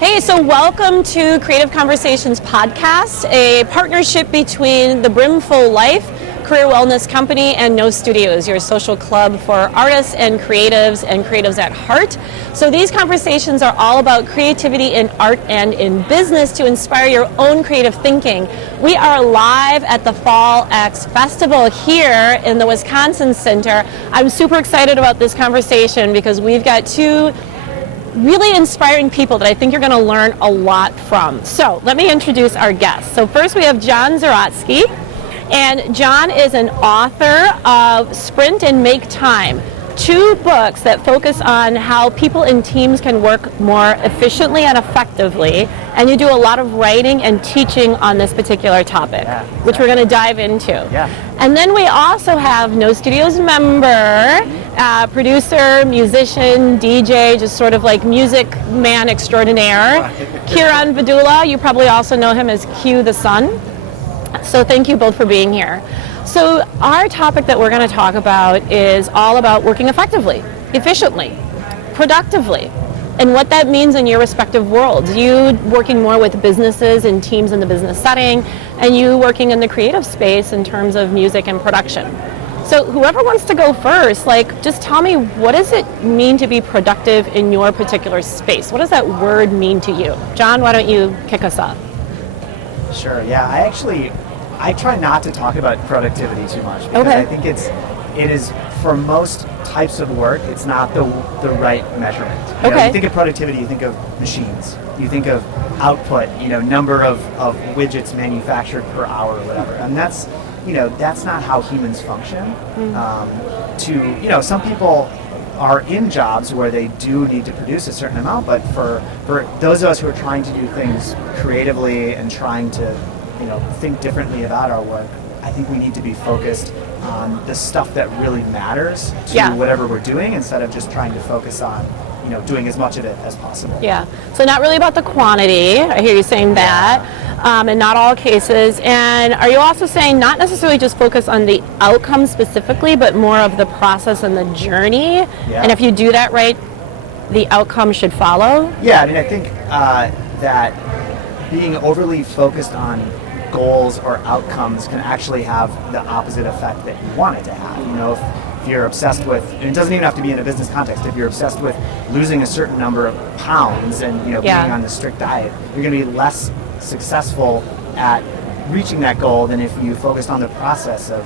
Hey, so welcome to Creative Conversations Podcast, a partnership between the Brimful Life career wellness company and No Studios, your social club for artists and creatives at heart. So these conversations are all about creativity in art and in business to inspire your own creative thinking. We are live at the Fall X Festival here in the Wisconsin Center. I'm super excited about this conversation because we've got two really inspiring people that I think you're going to learn a lot from. So let me introduce our guests. So first we have John Zeratsky. And John is an author of Sprint and Make Time, two books that focus on how people in teams can work more efficiently and effectively. And you do a lot of writing and teaching on this particular topic, which we're going to dive into. And then we also have No Studios member, producer, musician, DJ, just sort of like music man extraordinaire, Kiran Vedula. You probably also know him as Q the Sun. So thank you both for being here. So our topic that we're going to talk about is all about working effectively, efficiently, productively, and what that means in your respective worlds. You working more with businesses and teams in the business setting, and you working in the creative space in terms of music and production. So whoever wants to go first, just tell me, what does it mean to be productive in your particular space? What does that word mean to you? John, why don't you kick us off? Sure, yeah, I try not to talk about productivity too much because I think it is for most types of work, it's not the right measurement. You know, you think of productivity, you think of machines, you think of output, number of widgets manufactured per hour or whatever, and that's not how humans function. Some people are in jobs where they do need to produce a certain amount, but for those of us who are trying to do things creatively and trying to think differently about our work, I think we need to be focused on the stuff that really matters to whatever we're doing instead of just trying to focus on doing as much of it as possible. Yeah, so not really about the quantity, I hear you saying that, in not all cases. And are you also saying not necessarily just focus on the outcome specifically, but more of the process and the journey? And if you do that right, the outcome should follow? Yeah, I think that being overly focused on goals or outcomes can actually have the opposite effect that you want it to have. If you're obsessed with, and it doesn't even have to be in a business context, if you're obsessed with losing a certain number of pounds and being on a strict diet, you're going to be less successful at reaching that goal than if you focused on the process of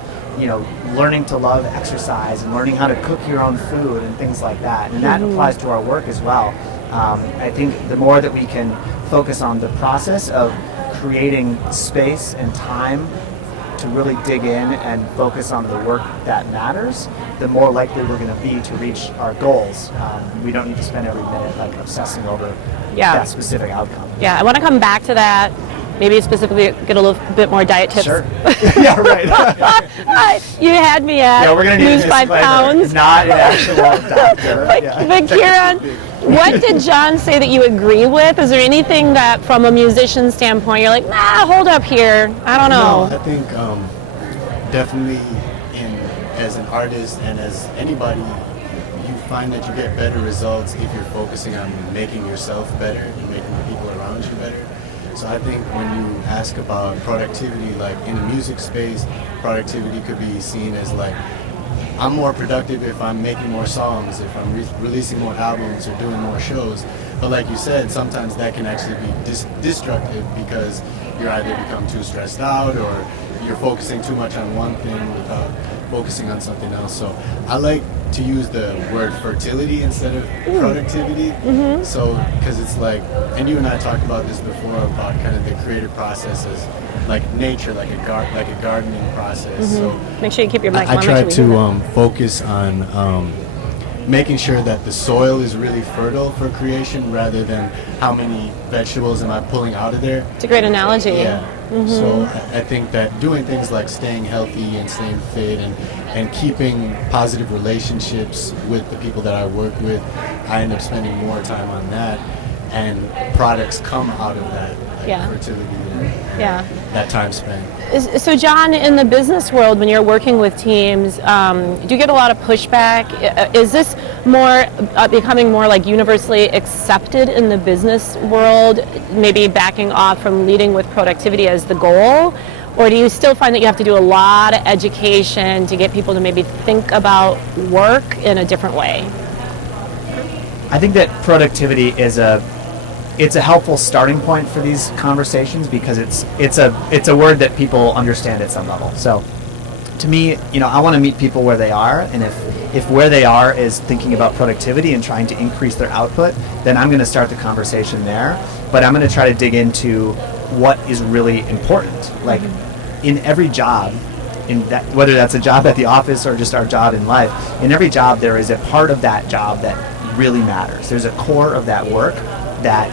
learning to love exercise and learning how to cook your own food and things like that. And that applies to our work as well. I think the more that we can focus on the process of creating space and time to really dig in and focus on the work that matters, the more likely we're going to be to reach our goals. We don't need to spend every minute obsessing over that specific outcome. Yeah, I want to come back to that. Maybe specifically get a little bit more diet tips. Sure. Yeah, right. You had me at we're gonna lose 5 pounds. Not an actual doctor. But Kiran, what did John say that you agree with? Is there anything that from a musician standpoint you're like, hold up here, I don't know? No, I think definitely as an artist and as anybody, you find that you get better results if you're focusing on making yourself better and making the people around you better. So I think when you ask about productivity, in the music space, productivity could be seen as I'm more productive if I'm making more songs, if I'm releasing more albums or doing more shows. But like you said, sometimes that can actually be destructive because you either become too stressed out or you're focusing too much on one thing without focusing on something else. So I like to use the word fertility instead of productivity. So, because it's and you and I talked about this before about kind of the creative processes, like nature, like a gardening process. So make sure you keep your mic on. I try to focus on making sure that the soil is really fertile for creation rather than how many vegetables am I pulling out of there. It's a great analogy. Yeah. So I think that doing things like staying healthy and staying fit and keeping positive relationships with the people that I work with, I end up spending more time on that, and products come out of that, fertility and that time spent. So John, in the business world, when you're working with teams, do you get a lot of pushback? Is this more becoming more like universally accepted in the business world, maybe backing off from leading with productivity as the goal? Or do you still find that you have to do a lot of education to get people to maybe think about work in a different way? I think that productivity is it's a helpful starting point for these conversations because it's a word that people understand at some level. So to me, I want to meet people where they are, and if where they are is thinking about productivity and trying to increase their output, then I'm going to start the conversation there. But I'm going to try to dig into what is really important. Like in every job, whether that's a job at the office or just our job in life, in every job there is a part of that job that really matters. There's a core of that work that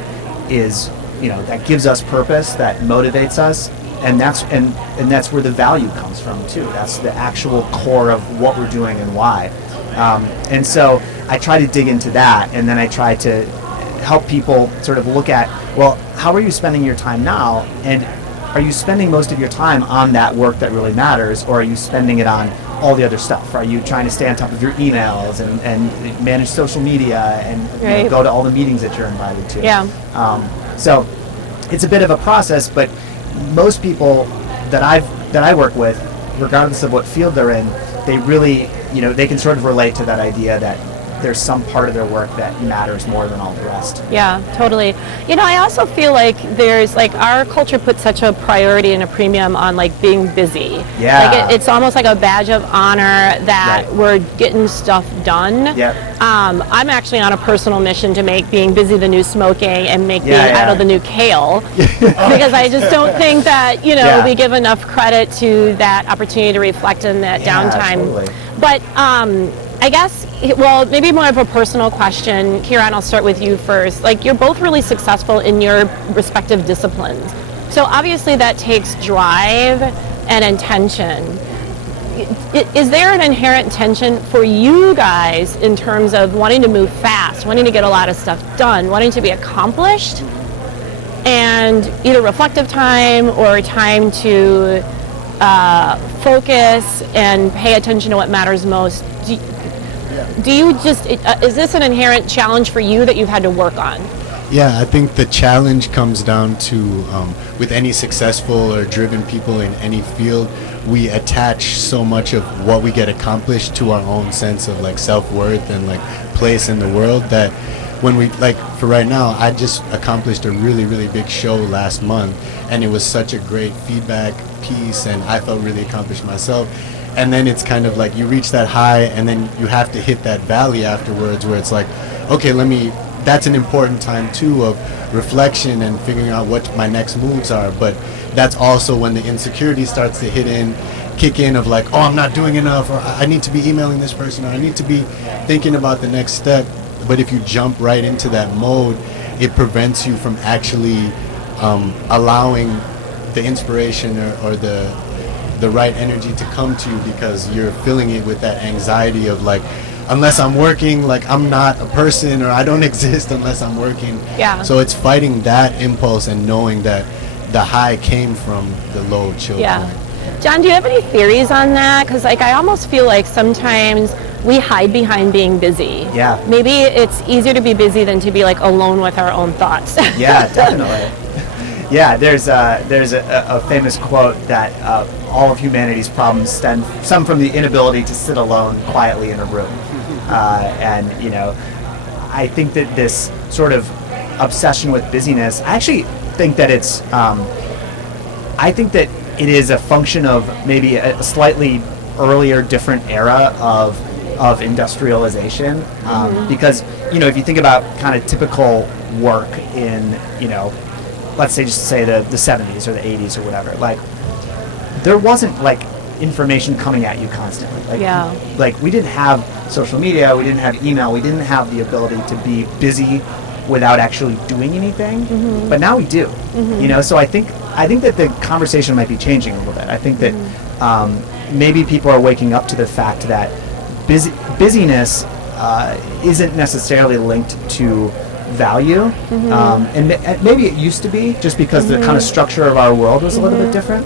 is, that gives us purpose, that motivates us, and that's where the value comes from too. That's the actual core of what we're doing and why. And so I try to dig into that, and then I try to help people sort of look at, well, how are you spending your time now? And are you spending most of your time on that work that really matters, or are you spending it on all the other stuff? Are you trying to stay on top of your emails and manage social media and go to all the meetings that you're invited to? Yeah. So it's a bit of a process, but most people that I work with, regardless of what field they're in, they really, they can sort of relate to that idea that there's some part of their work that matters more than all the rest. Yeah, totally. I also feel like there's our culture puts such a priority and a premium on being busy. Yeah. It's almost like a badge of honor that we're getting stuff done. Yep. I'm actually on a personal mission to make being busy the new smoking and make being idle the new kale, because I just don't think that we give enough credit to that opportunity to reflect in that downtime. Totally. But I guess, maybe more of a personal question. Kiran, I'll start with you first. You're both really successful in your respective disciplines. So obviously that takes drive and intention. Is there an inherent tension for you guys in terms of wanting to move fast, wanting to get a lot of stuff done, wanting to be accomplished, and either reflective time or time to focus and pay attention to what matters most? Do you is this an inherent challenge for you that you've had to work on? Yeah, I think the challenge comes down to, with any successful or driven people in any field, we attach so much of what we get accomplished to our own sense of self-worth and place in the world, that when we, for right now, I just accomplished a really, really big show last month, and it was such a great feedback piece, and I felt really accomplished myself. And then it's kind of you reach that high, and then you have to hit that valley afterwards, where it's okay, that's an important time too of reflection and figuring out what my next moves are. But that's also when the insecurity starts to kick in of oh, I'm not doing enough, or I need to be emailing this person, or I need to be thinking about the next step. But if you jump right into that mode, it prevents you from actually allowing the inspiration or the right energy to come to you, because you're filling it with that anxiety of unless I'm working, I'm not a person, or I don't exist unless I'm working. Yeah. So it's fighting that impulse and knowing that the high came from the low chill point. John, do you have any theories on that? Because I almost feel sometimes we hide behind being busy. Yeah. Maybe it's easier to be busy than to be alone with our own thoughts. Yeah, definitely. Yeah, there's a famous quote that all of humanity's problems stem from the inability to sit alone quietly in a room. And I think that this sort of obsession with busyness, I actually think that I think that it is a function of maybe a slightly earlier, different era of industrialization. Because, if you think about kind of typical work in, let's say the 70s or the 80s or whatever, there wasn't information coming at you constantly. We didn't have social media, we didn't have email, we didn't have the ability to be busy without actually doing anything. But now we do. So I think that the conversation might be changing a little bit. I think that maybe people are waking up to the fact that busyness isn't necessarily linked to value, and maybe it used to be, just because the kind of structure of our world was a little bit different.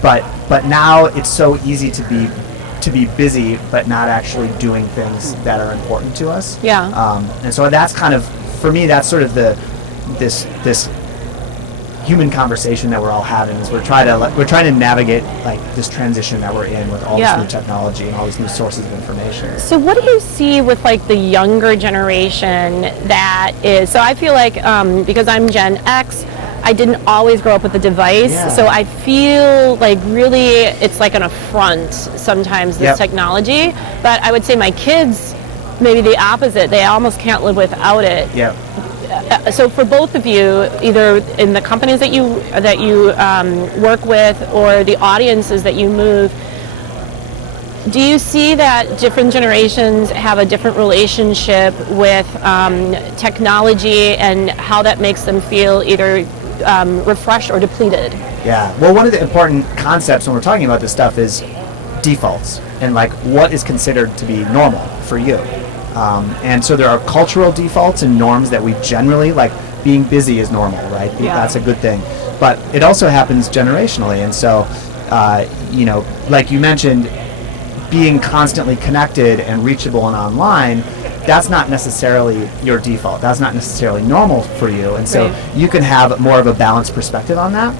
But now it's so easy to to be busy but not actually doing things that are important to us. Yeah. And so that's kind of, for me, that's sort of this human conversation that we're all having, is we're trying to navigate like this transition that we're in with all this new technology and all these new sources of information. So what do you see with like the younger generation that is, so I feel like because I'm Gen X, I didn't always grow up with a device, so I feel like really it's like an affront sometimes, this technology, but I would say my kids, maybe the opposite, they almost can't live without it. Yeah. So for both of you, either in the companies that you work with or the audiences that you move, do you see that different generations have a different relationship with technology and how that makes them feel either refreshed or depleted? Yeah. Well, one of the important concepts when we're talking about this stuff is defaults and like what is considered to be normal for you. And so there are cultural defaults and norms that we generally, like being busy is normal, right? Yeah. That's a good thing. But it also happens generationally. And so, like you mentioned, being constantly connected and reachable and online, that's not necessarily your default. That's not necessarily normal for you. And so you can have more of a balanced perspective on that.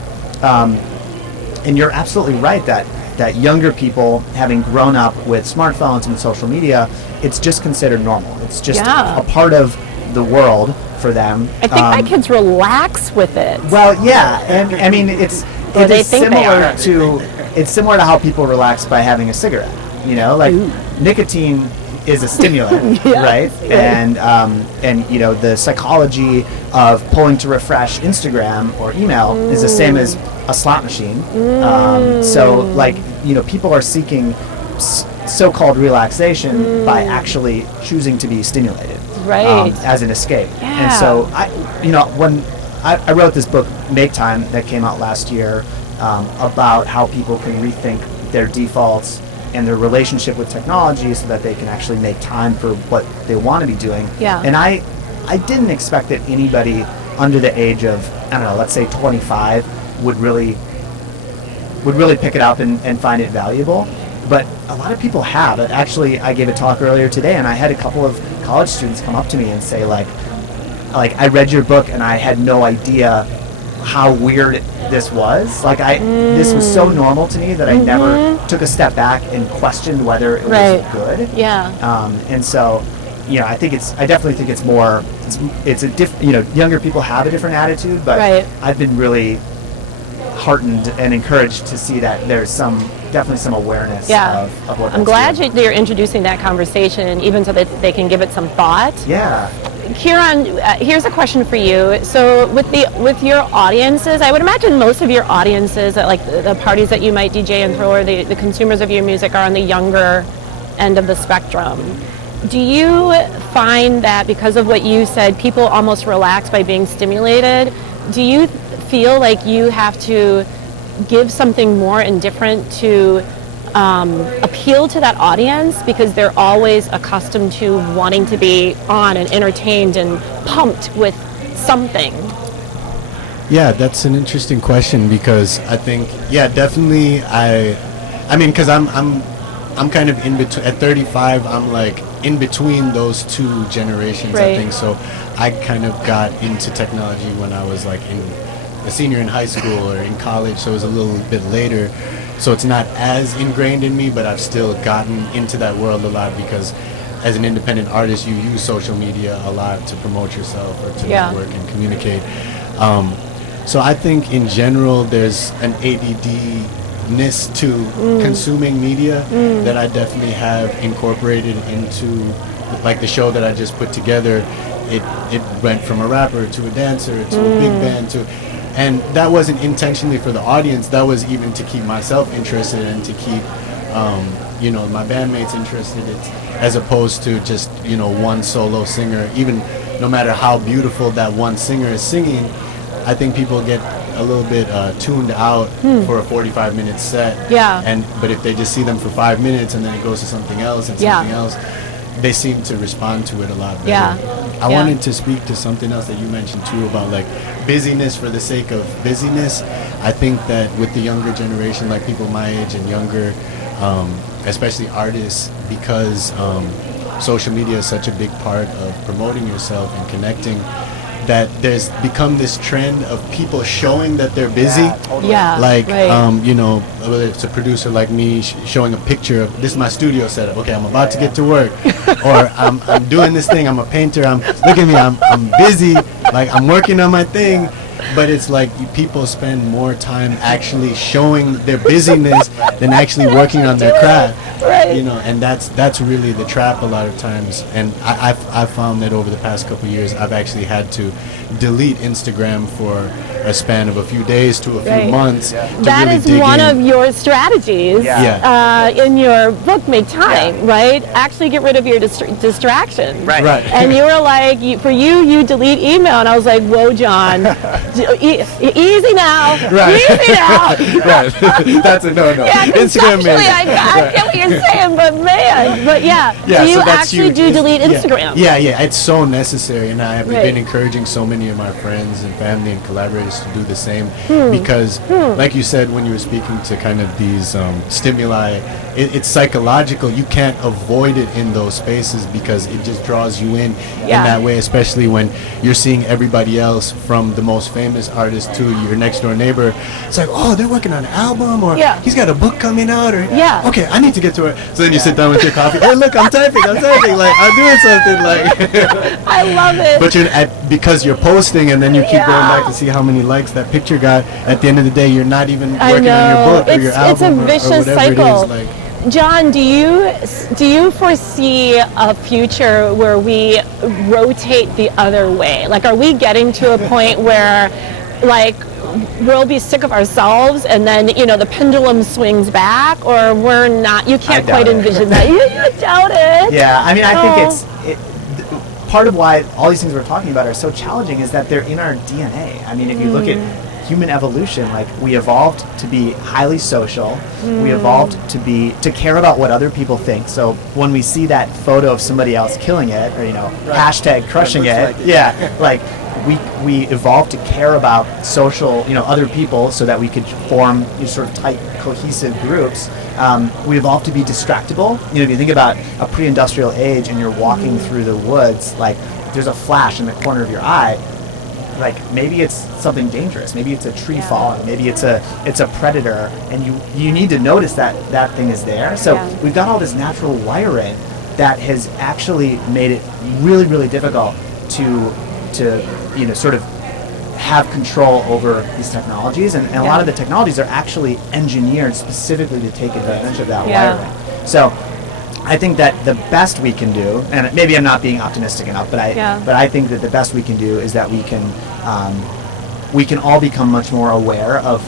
And you're absolutely right that younger people, having grown up with smartphones and social media, it's just considered normal. It's just a part of the world for them. I think my kids relax with it. Well, yeah, and I mean it's similar to how people relax by having a cigarette. You know, like nicotine is a stimulant, right? And the psychology of pulling to refresh Instagram or email is the same as a slot machine. So like, people are seeking so-called relaxation by actually choosing to be stimulated, as an escape. And so when I wrote this book, Make Time, that came out last year, about how people can rethink their defaults and their relationship with technology so that they can actually make time for what they want to be doing. And I didn't expect that anybody under the age of, let's say 25 would really pick it up and find it valuable. But a lot of people have. Actually, I gave a talk earlier today, and I had a couple of college students come up to me and say, like I read your book and I had no idea how weird this was. This was so normal to me that I never took a step back and questioned whether it was good. And so, I definitely think it's more. Younger people have a different attitude, but I've been really heartened and encouraged to see that there's definitely some awareness of what I'm glad you're introducing that conversation, even so that they can give it some thought. Kiran, here's a question for you. So with your audiences, I would imagine most of your audiences, like the parties that you might DJ and throw, or the consumers of your music, are on the younger end of the spectrum. Do you find that because of what you said, people almost relax by being stimulated? Do you feel like you have to give something more and different to appeal to that audience, because they're always accustomed to wanting to be on and entertained and pumped with something? Yeah, that's an interesting question, because I think, definitely I mean, because I'm kind of in between. At 35, I'm like in between those two generations, I think. So I kind of got into technology when I was like a senior in high school or in college, so it was a little bit later. So it's not as ingrained in me, but I've still gotten into that world a lot, because as an independent artist, you use social media a lot to promote yourself or to network and communicate. So I think in general, there's an ADD-ness to consuming media that I definitely have incorporated into, like the show that I just put together. It went from a rapper to a dancer to a big band and that wasn't intentionally for the audience. That was even to keep myself interested and to keep, my bandmates interested. It's, as opposed to just, one solo singer. Even no matter how beautiful that one singer is singing, I think people get a little bit tuned out for a 45-minute set. But if they just see them for 5 minutes and then it goes to something else and something else, they seem to respond to it a lot better. I wanted to speak to something else that you mentioned too, about like busyness for the sake of busyness. I think that with the younger generation, like people my age and younger, especially artists, because social media is such a big part of promoting yourself and connecting, that there's become this trend of people showing that they're busy. Yeah, totally. Yeah. Like, right. you know, whether it's a producer like me showing a picture of, this is my studio setup. Okay, I'm about to get to work. Or I'm doing this thing. I'm a painter. Look at me. I'm busy. Like, I'm working on my thing. But it's like people spend more time actually showing their busyness than actually working on their craft. Right. You know, and that's really the trap a lot of times. And I've found that over the past couple of years, I've actually had to delete Instagram for a span of a few days to a few months. Yeah. To That really is dig one in. of your strategies in your book, Make Time, right? Actually get rid of your distraction. Right. Right. And you were like, you delete email. And I was like, whoa, John, easy now. Right. Easy now. Right. That's a no-no. Yeah, Instagram, conceptually, man. I get what you're saying, but man, do you so that's actually huge. delete Instagram? Yeah, it's so necessary, and I have Right. been encouraging so many of my friends and family and collaborators to do the same, because, like you said, when you were speaking to kind of these stimuli, it's psychological. You can't avoid it in those spaces because it just draws you in that way, especially when you're seeing everybody else, from the most famous artist to your next door neighbor. It's like, oh, they're working on an album, or he's got a book coming out, or okay, I need to get to it. So then you sit down with your coffee. Hey, look, I'm typing, like I'm doing something, like. I love it. But because you're posting, and then you keep going back to see how many likes that picture got. At the end of the day, you're not even working on your book or your album, it's a vicious or whatever cycle. it is. Like, John, do you foresee a future where we rotate the other way? Like, are we getting to a point where, like, we'll be sick of ourselves and then, the pendulum swings back, or we're not? You can't quite envision that. You doubt it. Yeah, I mean, I think part of why all these things we're talking about are so challenging is that they're in our DNA. I mean, if you look at human evolution, like, we evolved to be highly social. We evolved to care about what other people think. So when we see that photo of somebody else killing it, or hashtag crushing it, like we evolved to care about social, other people, so that we could form these sort of tight, cohesive groups. We evolved to be distractible. If you think about a pre-industrial age and you're walking through the woods, like, there's a flash in the corner of your eye, like, maybe it's something dangerous, maybe it's a tree falling, maybe it's a predator, and you need to notice that thing is there. So we've got all this natural wiring that has actually made it really, really difficult to sort of have control over these technologies, and a lot of the technologies are actually engineered specifically to take advantage of that wiring. So I think that the best we can do, and maybe I'm not being optimistic enough, but I think that the best we can do is that we can all become much more aware of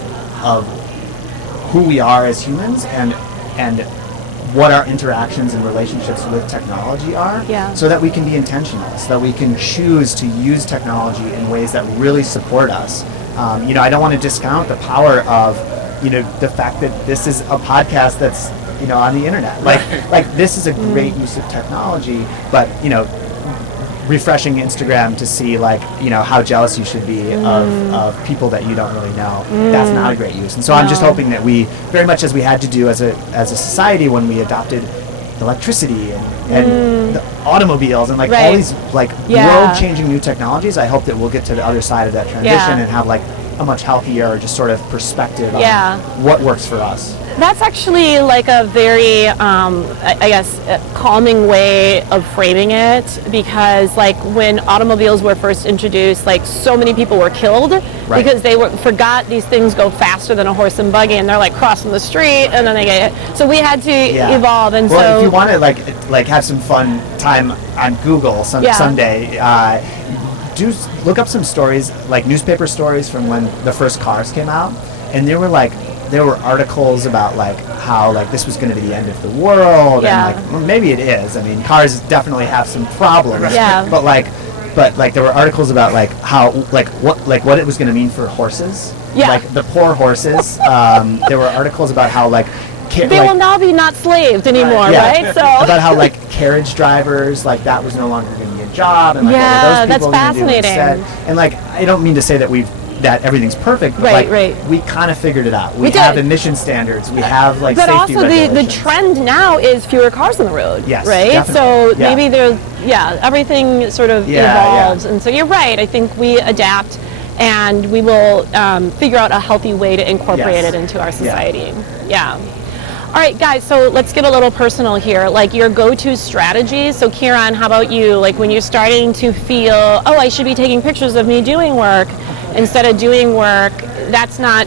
who we are as humans, and what our interactions and relationships with technology are, so that we can be intentional, so that we can choose to use technology in ways that really support us. I don't want to discount the power of the fact that this is a podcast that's on the internet. Like this is a great use of technology, but refreshing Instagram to see how jealous you should be of people that you don't really know. That's not a great use. And so I'm just hoping that we, very much as we had to do as a society when we adopted electricity and the automobiles and all these world-changing new technologies, I hope that we'll get to the other side of that transition and have a much healthier just sort of perspective on what works for us. That's actually like a very, I guess, calming way of framing it, because when automobiles were first introduced, so many people were killed because they forgot these things go faster than a horse and buggy, and they're crossing the street and then they get hit. So we had to evolve, and if you want to have some fun time on Google someday, do look up some stories, newspaper stories from when the first cars came out, and there were articles about how this was going to be the end of the world, and maybe it is. I mean, cars definitely have some problems, but there were articles about how what it was going to mean for horses, the poor horses. There were articles about how they will now be not slaved anymore, right? So about how carriage drivers, that was no longer going to be a job, and what were those people that's going to do fascinating. instead? And I don't mean to say that we've that everything's perfect, but we kind of figured it out. We have emission standards. We have like but safety also regulations. the trend now is fewer cars on the road. Yes, right. definitely. So maybe everything sort of evolves, and so you're right. I think we adapt, and we will figure out a healthy way to incorporate it into our society. Yeah. All right, guys, so let's get a little personal here, like your go-to strategies. So Kiran, how about you? Like when you're starting to feel, oh, I should be taking pictures of me doing work instead of doing work, that's not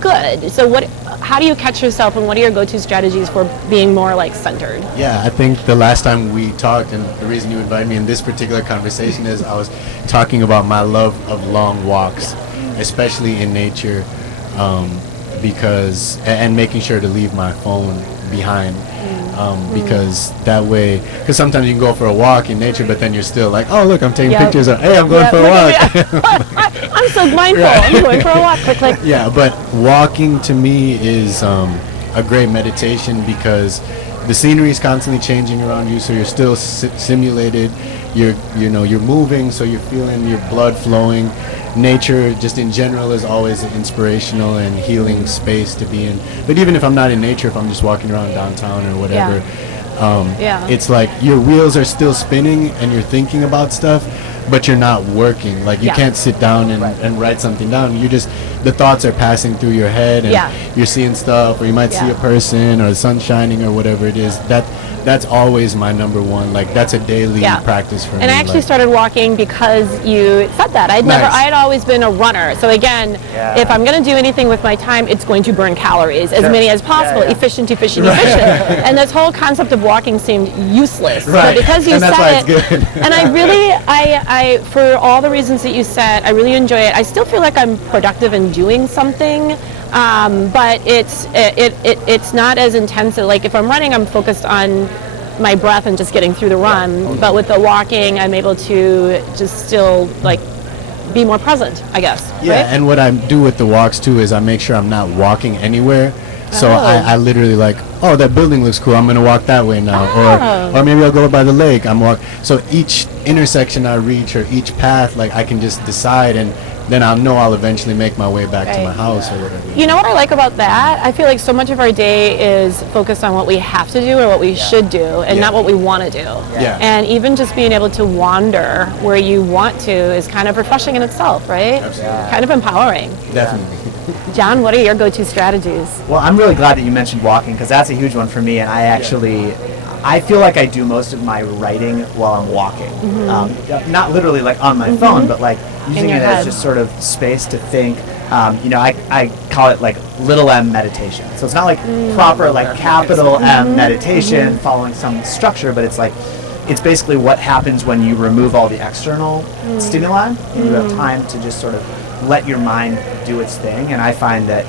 good. So how do you catch yourself, and what are your go-to strategies for being more like centered? Yeah, I think the last time we talked, and the reason you invited me in this particular conversation is I was talking about my love of long walks, especially in nature. And making sure to leave my phone behind, because that way, because sometimes you can go for a walk in nature, but then you're still like, oh look, I'm taking pictures of, hey, I'm going for a walk. I'm so mindful. I'm going for a walk. Click, click. Yeah, but walking to me is a great meditation, because the scenery is constantly changing around you, so you're still simulated. You're moving, so you're feeling your blood flowing. Nature just in general is always an inspirational and healing space to be in. But even if I'm not in nature, if I'm just walking around downtown or whatever, it's like your wheels are still spinning and you're thinking about stuff, but you're not working. Like you can't sit down and write something down. You just, the thoughts are passing through your head, and you're seeing stuff, or you might see a person or the sun shining or whatever it is. That's always my number one. Like that's a daily practice for me. And I actually started walking because you said that. I had always been a runner. So again, if I'm going to do anything with my time, it's going to burn calories, as many as possible. Efficient. And this whole concept of walking seemed useless. But because you said it, and I really, for all the reasons that you said, I really enjoy it. I still feel like I'm productive in doing something. But it's not as intensive. Like if I'm running, I'm focused on my breath and just getting through the run. But with the walking, I'm able to just still like be more present, I guess. Yeah, right? And what I do with the walks too is I make sure I'm not walking anywhere. So I literally like, oh, that building looks cool, I'm gonna walk that way now, or maybe I'll go by the lake. So each intersection I reach or each path, like I can just decide, and then I'll know I'll eventually make my way back to my house or whatever. You know what I like about that? I feel like so much of our day is focused on what we have to do or what we should do, and not what we want to do. And even just being able to wander where you want to is kind of refreshing in itself, right? Absolutely. Kind of empowering. Definitely. John, what are your go-to strategies? Well, I'm really glad that you mentioned walking, because that's a huge one for me, and I feel like I do most of my writing while I'm walking. Not literally like on my phone, but like using it as just sort of space to think. I call it like little m meditation. So it's not like proper like capital M meditation following some structure, but it's basically what happens when you remove all the external stimuli and you have time to just sort of let your mind do its thing. And I find that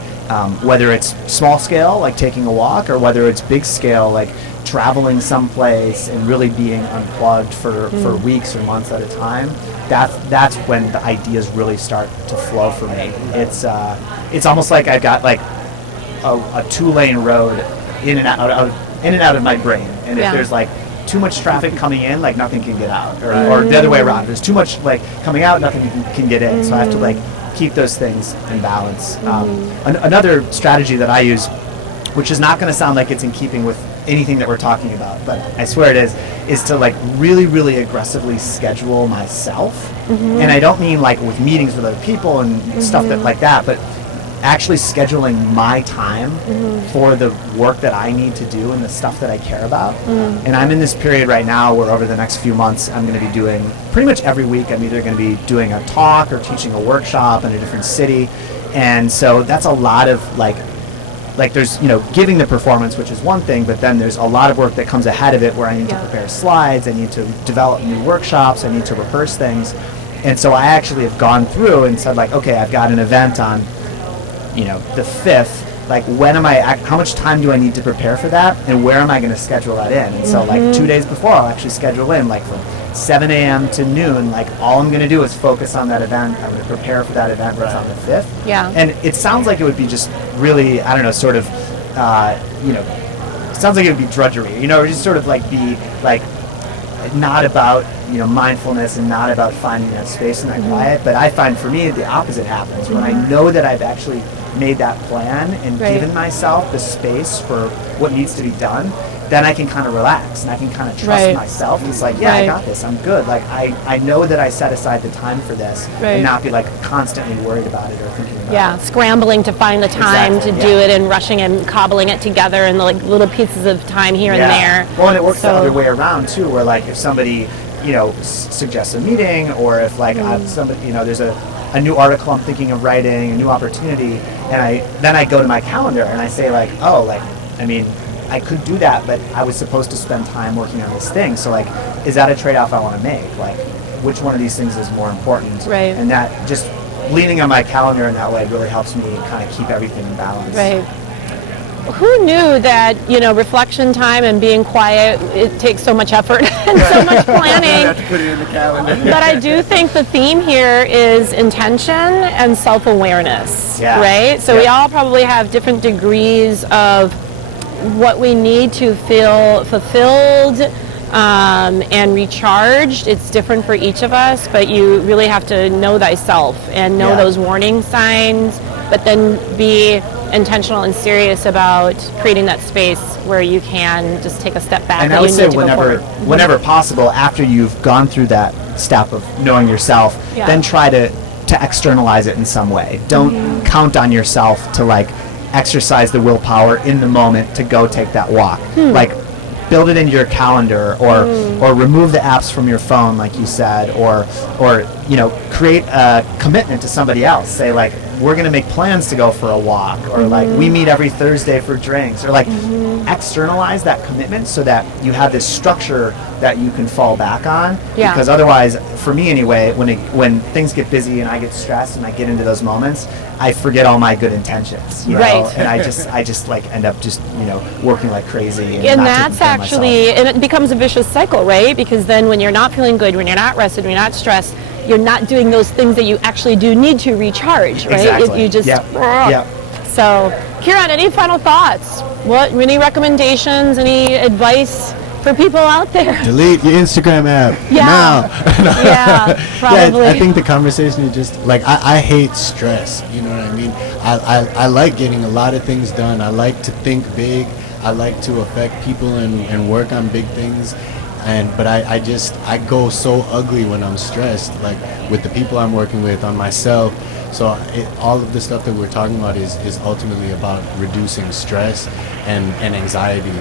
whether it's small scale, like taking a walk, or whether it's big scale, like traveling someplace and really being unplugged for weeks or months at a time, that's when the ideas really start to flow for me. It's almost like I've got like a 2-lane road in and out of my brain, and if there's like too much traffic coming in, like nothing can get out, or the other way around. If there's too much like coming out, nothing can get in. So I have to like keep those things in balance. Another strategy that I use, which is not going to sound like it's in keeping with anything that we're talking about, but I swear it is to like really, really aggressively schedule myself. And I don't mean like with meetings with other people and stuff like that, but actually scheduling my time for the work that I need to do and the stuff that I care about. And I'm in this period right now where over the next few months I'm going to be doing pretty much every week, I'm either going to be doing a talk or teaching a workshop in a different city. And so that's a lot of like there's, giving the performance, which is one thing, but then there's a lot of work that comes ahead of it where I need to prepare slides, I need to develop new workshops, I need to rehearse things. And so I actually have gone through and said like, okay, I've got an event on the 5th, like how much time do I need to prepare for that, and where am I going to schedule that in? And so like 2 days before, I'll actually schedule in like from 7 a.m. to noon, like all I'm going to do is focus on that event. I'm going to prepare for that event that's on the 5th. And it sounds like it would be just really, I don't know, sort of, it sounds like it would be drudgery, or just sort of like be like not about mindfulness and not about finding that space and that quiet. But I find for me the opposite happens when I know that I've actually made that plan and given myself the space for what needs to be done. Then I can kind of relax and I can kind of trust myself. It's like, I got this. I'm good. Like I know that I set aside the time for this and not be like constantly worried about it or thinking about it. Scrambling to find the time to do it and rushing and cobbling it together and like little pieces of time here and there. Well, and it works the other way around too, where like if somebody suggests a meeting, or if like somebody there's a new article I'm thinking of writing, a new opportunity, and then I go to my calendar and I say like, I could do that, but I was supposed to spend time working on this thing. So like, is that a trade-off I want to make? Like, which one of these things is more important? Right. And that just leaning on my calendar in that way really helps me kind of keep everything in balance. Right. Who knew that, reflection time and being quiet, it takes so much effort and so much planning. You have to put it in the calendar. But I do think the theme here is intention and self-awareness, right? So we all probably have different degrees of what we need to feel fulfilled and recharged. It's different for each of us, but you really have to know thyself and know those warning signs, but then be intentional and serious about creating that space where you can just take a step back. And I would say whenever possible, after you've gone through that step of knowing yourself, then try to externalize it in some way. Don't count on yourself to like exercise the willpower in the moment to go take that walk. Like build it into your calendar, or remove the apps from your phone, like you said, or create a commitment to somebody else. Say like, we're going to make plans to go for a walk, or like we meet every Thursday for drinks, or like externalize that commitment so that you have this structure that you can fall back on. Because otherwise, for me anyway, when things get busy and I get stressed and I get into those moments, I forget all my good intentions, you know? And I just like end up just working like crazy. And that's actually, and it becomes a vicious cycle, right? Because then when you're not feeling good, when you're not rested, when you're not stressed, you're not doing those things that you actually do need to recharge, right? Exactly. You just So, Kiran, any final thoughts? Any recommendations? Any advice for people out there? Delete your Instagram app now. Probably. I think the conversation is just like, I hate stress. You know what I mean? I like getting a lot of things done. I like to think big. I like to affect people and work on big things. But I go so ugly when I'm stressed, like with the people I'm working with, on myself. So all of the stuff that we're talking about is ultimately about reducing stress and anxiety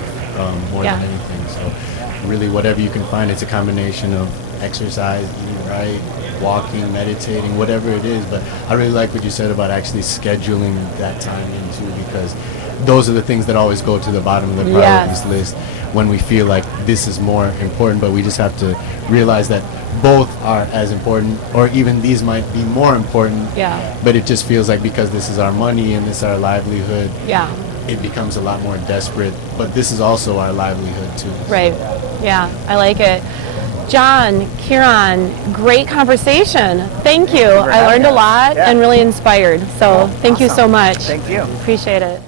more than anything. So really whatever you can find, it's a combination of exercise, eating right, walking, meditating, whatever it is. But I really like what you said about actually scheduling that time into, because those are the things that always go to the bottom of the priorities list when we feel like this is more important. But we just have to realize that both are as important, or even these might be more important. But it just feels like because this is our money and this is our livelihood, it becomes a lot more desperate. But this is also our livelihood too. Right. I like it. John, Kiran, great conversation. Thank you. I learned a lot and really inspired. So thank you so much. Thank you. Appreciate it.